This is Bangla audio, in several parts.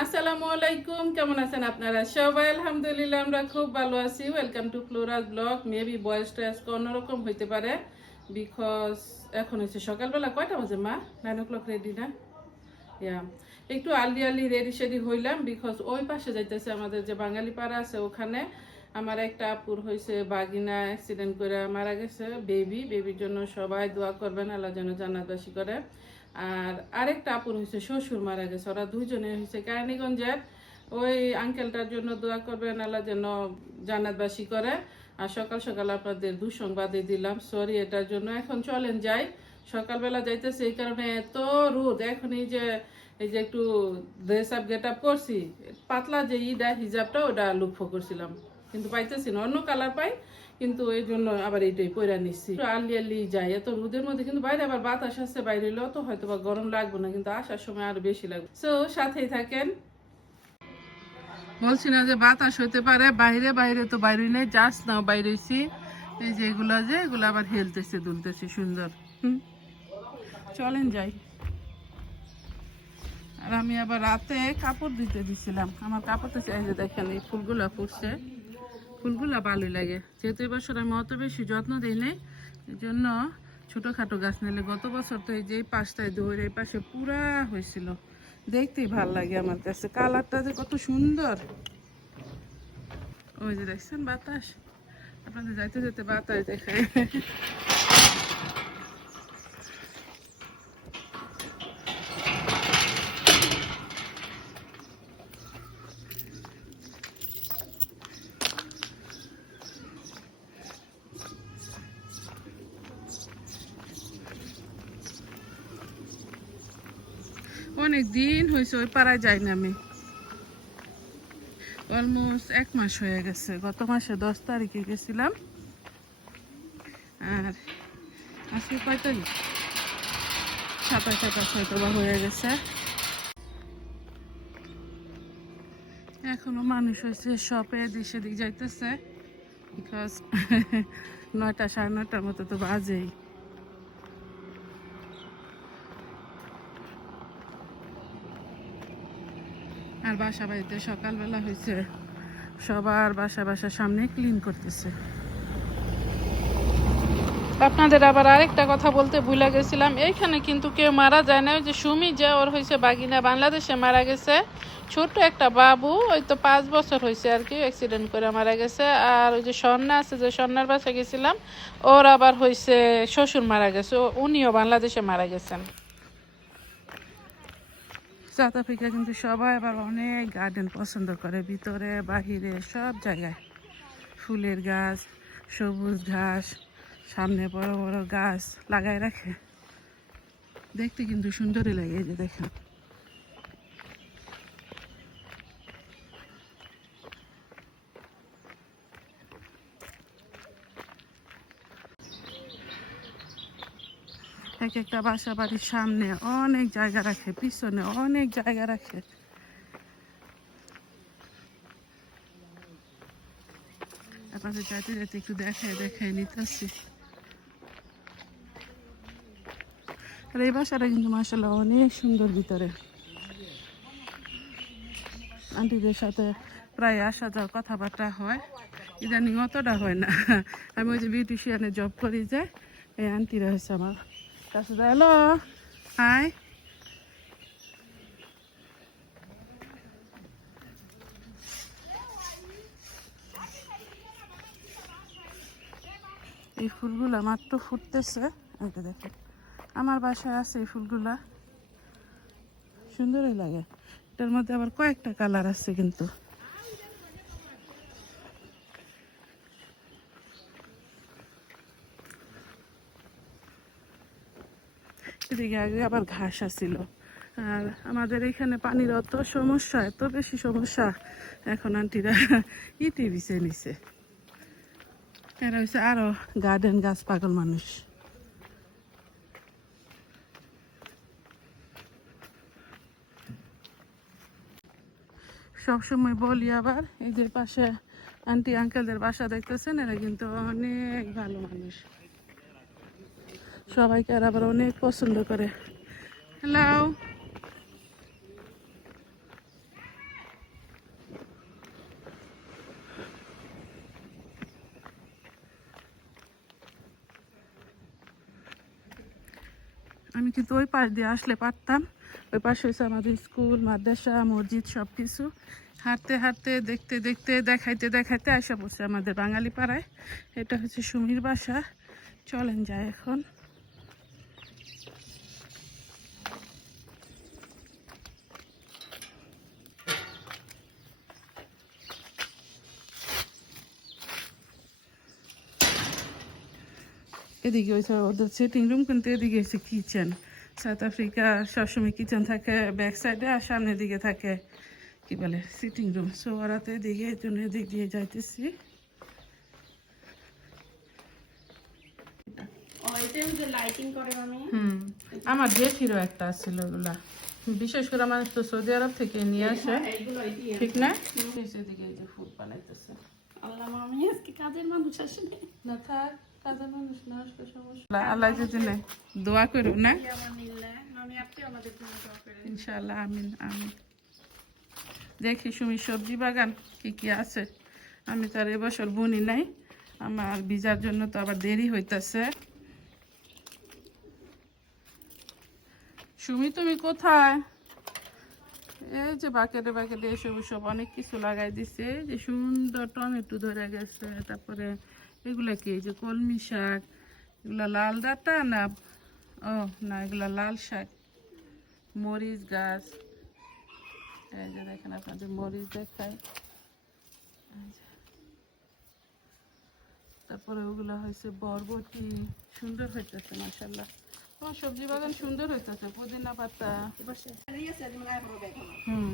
আসসালামু আলাইকুম, কেমন আছেন আপনারা? সবাই আলহামদুলিল্লাহ, আমরা খুব ভালো আছি। Welcome to Flora's blog maybe আজকে অন্যরকম হইতে পারে বিকজ এখন হচ্ছে সকালবেলা। কয়টা বাজে, মা? নাইন ও ক্লক রেডি না? ইয়া একটু আর্লি আর্লি রেডি সেডি হইলাম বিকজ ওই পাশে যাইতেছে আমাদের যে বাঙালি পাড়া আছে ওখানে। আমার একটা আপুর হয়েছে, বাগিনা অ্যাক্সিডেন্ট করে মারা গেছে বেবি বেবির জন্য সবাই দোয়া করবেন, আল্লাহ যেন জান্নাতবাসী করে। আর আরেকটা আপুর হয়েছে, শ্বশুর মারা গেছে, ওরা দুইজনে হয়েছে কেরানীগঞ্জের ওই আঙ্কেলটার জন্য দোয়া করবেন, আল্লাহ যেন জান্নাতবাসী করে। আর সকাল সকাল আপনাদের দুঃসংবাদে দিলাম সরি এটার জন্য। এখন চলেন যাই, সকালবেলা যাইতেছে এই কারণে এত রোদ, এখন এই যে এই যে একটু ড্রেস আপ গেট আপ করছি, পাতলা যে ইডা হিজাবটা, ওটা লক্ষ্য করছিলাম। কিন্তু পাইতেছি না। অন্য কালার পাই, কিন্তু এই জন্য আবার এইটাই পয়রা নিচ্ছি আর্লি আর্লি যাই এত রোদের মধ্যে কিন্তু বাইরে আবার বাতাস আসছে বাইরে এলেও তো হয়তো বা গরম লাগবে না, কিন্তু আসার সময় আরও বেশি লাগবে। সো সাথেই থাকেন। বলছি না যে বাতাস হইতে পারে, বাইরে বাইরে তো বাইরে নেই জাস্ট না বাইরেছি। এই যে এগুলা যে, এগুলো আবার হেলতেছে, দুলতেছে, সুন্দর। চলেন যাই। আর আমি আবার রাতে কাপড় দিতে দিছিলাম। আমার চাই যে দেখেন, এই ফুলগুলা ফুটছে ফুলগুলা ভালোই লাগে। যেহেতু এবছর আমি অত বেশি যত্ন দিই নাই জন্য ছোটোখাটো গাছ নিলে গত বছর তো এই যে পাশটায় দৌড়ে এই পাশে পুরা হয়েছিল। দেখতেই ভালো লাগে আমার কাছে। কালারটা যে কত সুন্দর। ওই যে দেখছেন বাতাস? আপনাদের যাইতে যেতে বাতাস দেখায়। অনেক দিন হয়েছে ওই পাড়ায় যাই না আমি। অলমোস্ট এক মাস হয়ে গেছে, গত মাসে দশ তারিখে গেছিলাম। আর আজকে কয় তারিখ সাতাশ সাতাশ হয়তো বা হয়ে গেছে। এখনও মানুষ হয়েছে শপে এদিক সেদিক যাইতেছে বিকজ নয়টা সাড়ে নয়টার মতো তো বাজেই। আর বাসা বাড়িতে সকালবেলা হয়েছে সবার বাসা বাসার সামনে ক্লিন করতেছে। আপনাদের আবার আরেকটা কথা বলতে ভুলে গেছিলাম, এইখানে কিন্তু কেউ মারা যায় না যে সুমি যে ওর হয়েছে বাগিনা, বাংলাদেশে মারা গেছে। ছোট একটা বাবু, ওই তো পাঁচ বছর হয়েছে আর কি অ্যাক্সিডেন্ট করে মারা গেছে। আর ওই যে সন্না আছে, যে সন্ন্যার বাসা গেছিলাম, ওর আবার হয়েছে শ্বশুর মারা গেছে উনিও বাংলাদেশে মারা গেছেন। সাউথ আফ্রিকা কিন্তু সবাই আবার অনেক গার্ডেন পছন্দ করে। ভিতরে, বাহিরে, সব জায়গায়। ফুলের গাছ, সবুজ ঘাস, সামনে বড় বড় গাছ লাগায় রাখে। দেখতে কিন্তু সুন্দরই লাগে যে দেখেন। এক একটা বাসা বাড়ির সামনে অনেক জায়গা রাখে, পিছনে অনেক জায়গা রাখে। আপনাদের যাতে যাতে একটু দেখায় দেখায় নিতেছি। আর এই বাসাটা কিন্তু মাসাল্লাহ অনেক সুন্দর ভিতরে। আন্টিদের সাথে প্রায় আসা যাওয়া কথাবার্তা হয়। ইদানিং অতটা হয় না। আমি ওই যে বিউটিশিয়ানে জব করি যে, এই আন্টিরা হয়েছে আমার কাছে হ্যালো হাই এই ফুলগুলা মাত্র ফুটতেছে। এটা দেখো আমার বাসায় আছে এই ফুলগুলা। সুন্দরই লাগে। এটার মধ্যে আবার কয়েকটা কালার আছে কিন্তু। এদিকে আগে আবার ঘাস আসছিল আর আমাদের এখানে পানির অত সমস্যা, এত বেশি সমস্যা, এখন আন্টিরা ইটি বিছে নিছে। এরা হচ্ছে আরও গার্ডেন গাছ পাগল মানুষ। সবসময় বলি আবার, এই যে পাশে আন্টি আঙ্কেলদের বাসা দেখতেছেন, এরা কিন্তু অনেক ভালো মানুষ। সবাইকে আর আবার অনেক পছন্দ করে। হ্যালো আমি কিন্তু ওই পাশ দিয়ে আসলে পারতাম। ওই পাশে হয়েছে আমাদের স্কুল, মাদ্রাসা, মসজিদ সব কিছু হাঁটতে হাঁটতে, দেখতে দেখতে, দেখাইতে দেখাইতে আসা পড়ছে আমাদের বাঙালি পাড়ায় এটা হচ্ছে সুমির বাসা। চলেন যায় এখন। এদিকে হয়েছে ওদের সিটিং রুম কিন্তু এদিকে হচ্ছে কিচেন সাউথ আফ্রিকা সবসময় কিচেন থাকে ব্যাক সাইডে আর সামনের দিকে থাকে। কি বলে? সিটিং রুম সো ওরা তো এদিকে এই জন্য এদিক দিয়ে যাইতেছি। আমার জেঠিরও একটা ছিল ওগুলা। বিশেষ করে আমার তো সৌদি আরব থেকে নিয়ে আসে। ঠিক না? এদিকে ফুড বানাইতেছে। আল্লাহ মামি আজকে কাজের মানুষ আসেনি। না থাক। দেখি সুমি সবজি বাগান কি কি আছে। আমি তো আর এবছর বুনি নাই। আমার ভিজার জন্য তো আবার দেরি হইতাছে। সুমি, তুমি কোথায়? এই যে বাকেটে বাকেটে এসব সব অনেক কিছু লাগাই দিছে। যে সুন্দর টমেটো ধরে গেছে, তারপরে এগুলা কি এই যে কলমি শাক এগুলা লাল ডাটা না? ও না এগুলা লাল শাক। মরিচ গাছ। এই যে দেখেন আপনাদের মরিচ দেখায় তারপরে ওগুলা হয়েছে বরবটি। সুন্দর হইতেছে মাসাল্লাহ তোমার সবজি বাগান সুন্দর হইতেছে পুদিনা পাতা। হুম।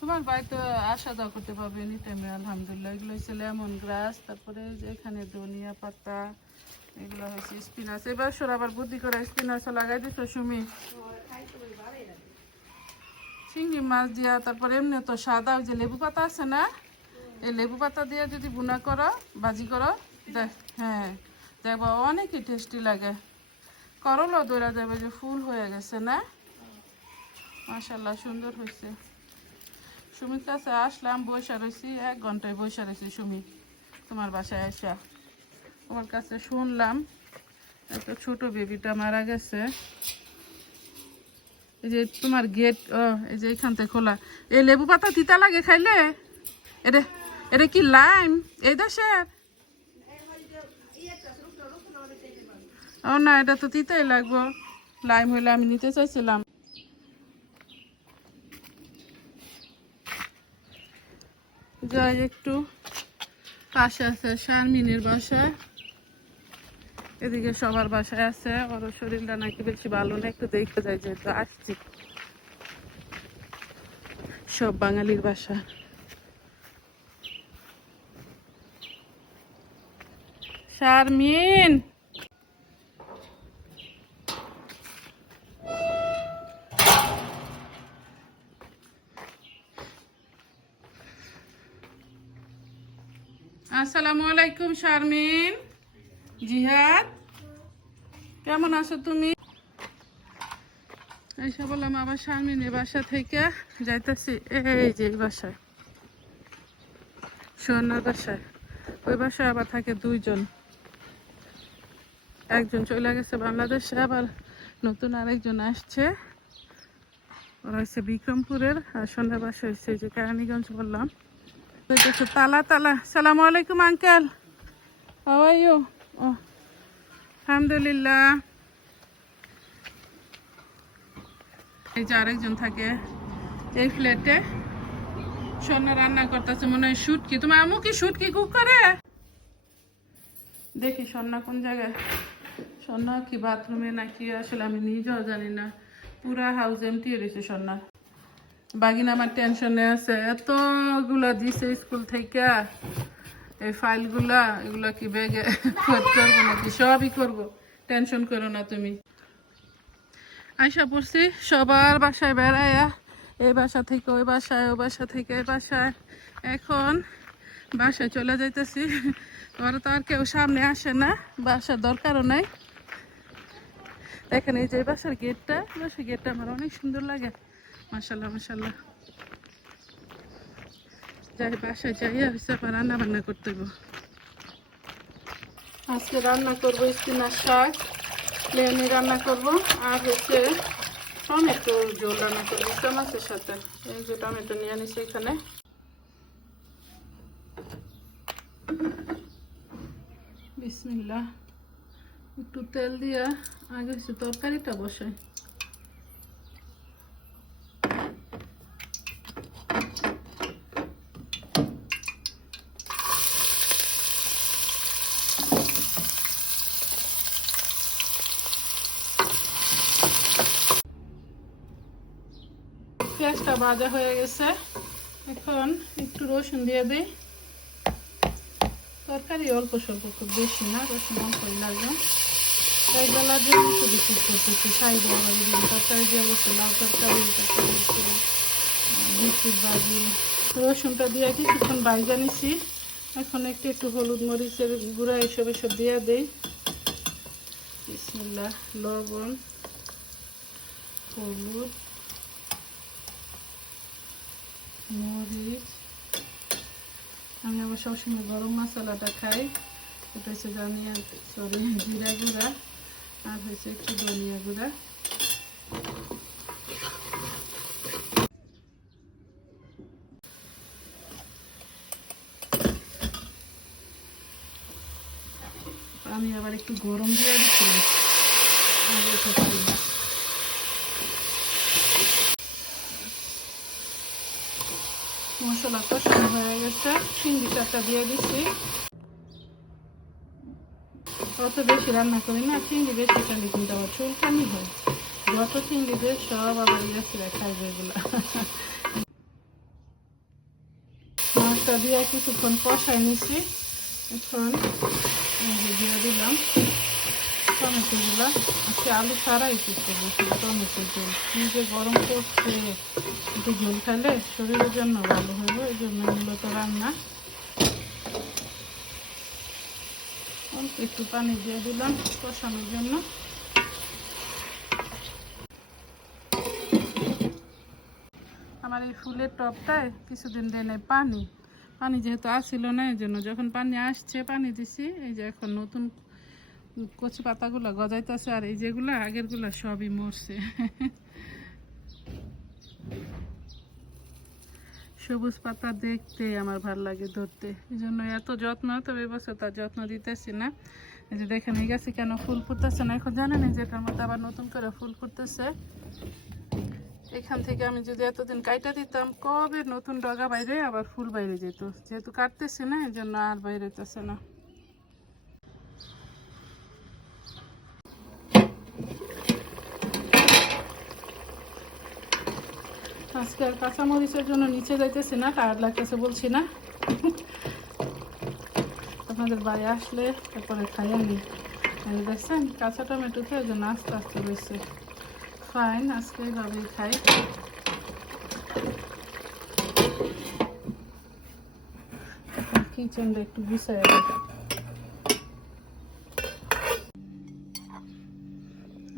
তোমার বাড়িতে আসা যাওয়া করতে পারবে এনি টাইমে আলহামদুলিল্লাহ। এগুলো হচ্ছে লেমন গ্রাস, তারপরে এখানে ধনিয়া পাতা, এগুলো হচ্ছে স্পিনাচ এবার সর, আবার বুদ্ধি করে স্পিনাচও লাগাই দিছো সুমি। চিংড়ি মাছ দিয়া, তারপরে এমনি তো সাদা ওই যে লেবু পাতা আছে না? এই লেবু পাতা দিয়ে যদি বুনা করো, ভাজি করো দেখ হ্যাঁ। দেখব অনেকই টেস্টি লাগে। করল দৌড়া যাবে যে ফুল হয়ে গেছে না? মাশাল্লাহ সুন্দর হয়েছে। সুমির কাছে আসলাম বৈশা রয়েছি এক ঘন্টায় বৈশা রয়েছি সুমি তোমার বাসায় আসা তোমার কাছে শুনলাম, একটা ছোট বেবিটা মারা গেছে। এই যে তোমার গেট ও, এই যে এখান থেকে খোলা। এই লেবু পাতা তিতা লাগে খাইলে? এটা এটা কি লাইম এই দেশের? ও না, এটা তো তিতাই লাগবো। লাইম হইলে আমি নিতে চাইছিলাম। যাই একটু। পাশে আছে শারমিনের বাসা। এদিকে সবার বাসায় আছে। ওর শরীরটা নাকি বেশি ভালো না, একটু দেখতে যাই যেহেতু আসছি। সব বাঙালির বাসা। শারমিন! আসসালামু আলাইকুম, শারমিন। জিহাদ, কেমন আছো তুমি? এসে বললাম আবার শারমিনের বাসা থেকে যাইতেছি। এই যে এই বাসায় সোনার বাসায়। ওই বাসায় আবার থাকে দুইজন। একজন চলে গেছে বাংলাদেশে, আবার নতুন আরেকজন আসছে। ওরা হচ্ছে বিক্রমপুরের, আর সন্ধ্যার বাসা হচ্ছে যে কেরানীগঞ্জ বললাম। আলহামদুলিল্লাহ। এই থাকে এই ফ্ল্যাটে সোনা রান্না করতেছে, মনে হয় শুটকি। তোমার আমু কি শুটকি কুক করে? দেখি সন্না কোন জায়গায়। সন্না কি বাথরুমে নাকি? আসলে আমি নিজেও জানি না। পুরা হাউস এমটি রয়েছে সন্না বাগিন, আমার টেনশনে আছে। এতগুলা দিছে স্কুল থেকে। এই ফাইলগুলা, এগুলা কি ব্যাগে করব নাকি? সবই করব। টেনশন করো না তুমি। আইসা পড়ছি, সবার বাসায় বেড়াইয়া এই বাসা থেকে ওই বাসায় ওই বাসা থেকে এই বাসায়। এখন বাসায় চলে যাইতেছি। ওরা তো আর কেউ সামনে আসে না, বাসার দরকারও নাই। দেখেন এই যে বাসার গেটটা বাসার গেটটা আমার অনেক সুন্দর লাগে। মাসাল্লাহ মাসাল্লাহ যাই, বাসায় যাই, আর রান্না বান্না করতে আজকে রান্না করব স্পিনার শাক লেয়ানি রান্না করব, আর হচ্ছে টমেটো ঝোল রান্না করব চামাচের সাথে। এই যে টমেটো নিয়ে আনিছি এখানে। একটু তেল দিয়া, আগে হচ্ছে তরকারিটা বসাই। পেঁয়াজটা ভাজা হয়ে গেছে। এখন একটু রসুন দিয়ে দিই। তরকারি অল্প স্বল্প, খুব বেশি না, রসুন অল্পই লাগবে। তাই বেলার জন্য শুধু ঠিক করতেছি আবার এদিকে তরকারি দিয়ে গেছে লাউ তরকারি বিস্কুট ভাজি রসুনটা দিয়ে কিছুক্ষণ বাইজা নিছি। এখন একটু একটু হলুদ মরিচের গুঁড়া এসব এসব দিয়ে দেই। বিসমিল্লাহ, লবণ, হলুদ। মরিচ আমি আবার সবসময় গরম মশলাটা খাই। এটা হচ্ছে ধনিয়া সরি জিরা গুঁড়া, আর হচ্ছে একটু ধনিয়া গুঁড়া। আমি আবার একটু গরম দিয়ে আর এটা পারি না। মশলা কষানো হয়ে গেছে। চিংড়ি চারটা দিয়ে দিচ্ছি। অত বেশি রান্না করি না চিংড়ি বেশি খালি কিন্তু আবার চুলকানি হয়। যত চিংড়ি দিয়ে সব আবার ইয়ে খাইবে এগুলো। মাছটা দিয়ে কিছুক্ষণ কষাই নিছি এখন দিয়ে দিলাম। টমেটোগুলো আজকে আলু ছাড়াই করতে বসি টমেটো গরম খাইলে শরীরের জন্য ভালো হইব, এই জন্য মূলত রান্না। একটু পানি দিয়ে দিলাম কষানোর জন্য। আমার এই ফুলের টপটায় কিছুদিন দেয় নাই পানি পানি যেহেতু আসছিল না, এই জন্য যখন পানি আসছে, পানি দিছি, এই যে এখন নতুন কচি পাতাগুলো গজাইতেছে আর এই যেগুলো আগেরগুলো সবই মরছে। সবুজ পাতা দেখতে আমার ভালো লাগে ধরতে। এই জন্য এত যত্ন তবে এবছর তার যত্ন দিতেছি না। এই যে দেখেন, এই গাছে কেন ফুল ফুটতেছে না? এখন জানেন যে এটার মধ্যে আবার নতুন করে ফুল ফুটতেছে। এখান থেকে আমি যদি এতদিন কাইটা দিতাম, কবে নতুন ডগা বাইরে আবার ফুল বাইরে যেত। যেহেতু কাটতেছি না, এই জন্য আর বাইরেতেছে না। আজকে আর কাঁচামরিচের জন্য নিচে যাইতেছি না টায়ার লাগতেছে, বলছি না। আপনাদের বাড়ি আসলে তারপরে খাইয়া নি। দেখছেন, কাঁচা টমেটো এই জন্য আস্তে আস্তে রয়েছে ফাইন আজকে এইভাবেই খাই। কিচেনটা একটু গুছাই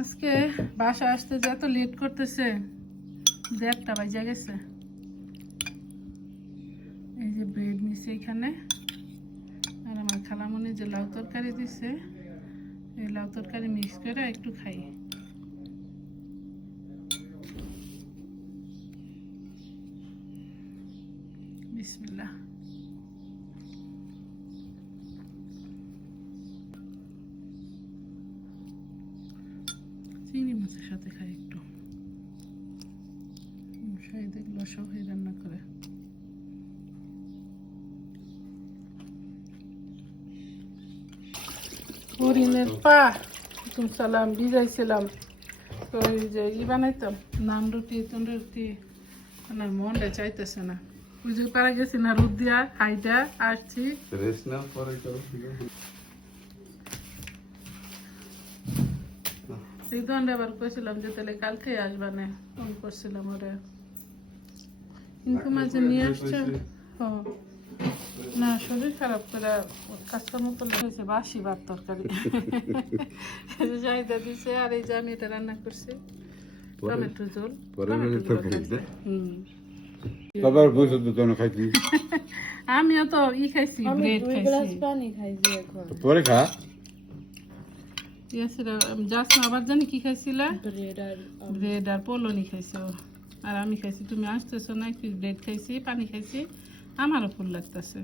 আজকে বাসা আসতে যে এত লেট করতেছে। দেড়টা বাজে গেছে। এই যে ব্রেড নিছে এখানে। আর আমার খালামনি যে লাউ তরকারি দিছে, এই লাউ তরকারি মিক্স করে একটু খাই। বিসমিল্লাহ। চিংড়ি মাছের সাথে খাই। সবাই রান্না করে। হরিণের পা। তুমি সালাম ভিজাইছিলাম। তো ওই যে ই বানাইতাম নান রুটি আমার মনটা চাইতেছে না। পুজো করা গেছি না রোদ দিয়া খাইটা আসছি। পরে দণ্ডে আবার কইছিলাম যে তাহলে কালকে আসবা না। ফোন করছিলাম ওরে। কিন্তু মাঝে নিয়ে আসছে হ্যাঁ না শরীর খারাপ করে কাজকর্ম করলে হয়েছে বাসি ভাত তরকারি চাহিদা দিছে আর এই যে আমি এটা রান্না করছি টমেটো ঝোল। বাবার বসে তো খাইছি আমিও তো ই খাইছি ব্রেড খাইছি পানি খাইছি এখন তো পরে খা ইয়াসিরা জাসনা আবার জানি কি খাইছিলা ব্রেড আর ব্রেড আর পোলনি খাইছো আর আমি খাইছি তুমি আসতেছো না একটু ব্রেড খাইছি পানি খাইছি আমারও ফুল লাগতেছে।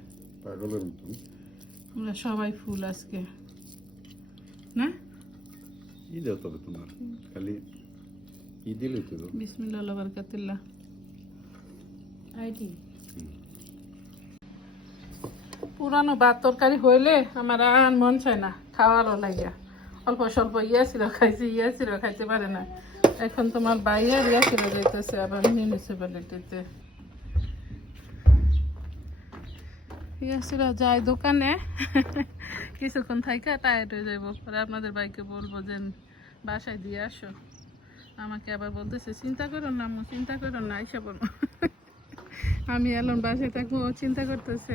আমরা সবাই ফুল আজকে। না? কি দেও তবে তোমার? খালি কি দিলে তো বিসমিল্লাহ বারকাতিল্লাহ। আইডি। পুরানো ভাত তরকারি হইলে আমার আর মন চায় না খাওয়ারও লাগিয়া অল্প স্বল্প ইয়া ছিল খাইছি ইয়া ছিল খাইতে পারে না। এখন তোমার বাইরে ইয়া ছিল যেতেছে আবার মিউনিসিপ্যালিটিতে ইয়া ছিল যায় দোকানে। কিছুক্ষণ থাইকা টায়ার্ড হয়ে যাব পরে আপনাদের বাইকে বলব যে বাসায় দিয়ে আসো। আমাকে আবার বলতেছে চিন্তা করো না আম্মু, চিন্তা করো না আইসা বলব আমি এলাম বাসায় থাকব চিন্তা করতেছে।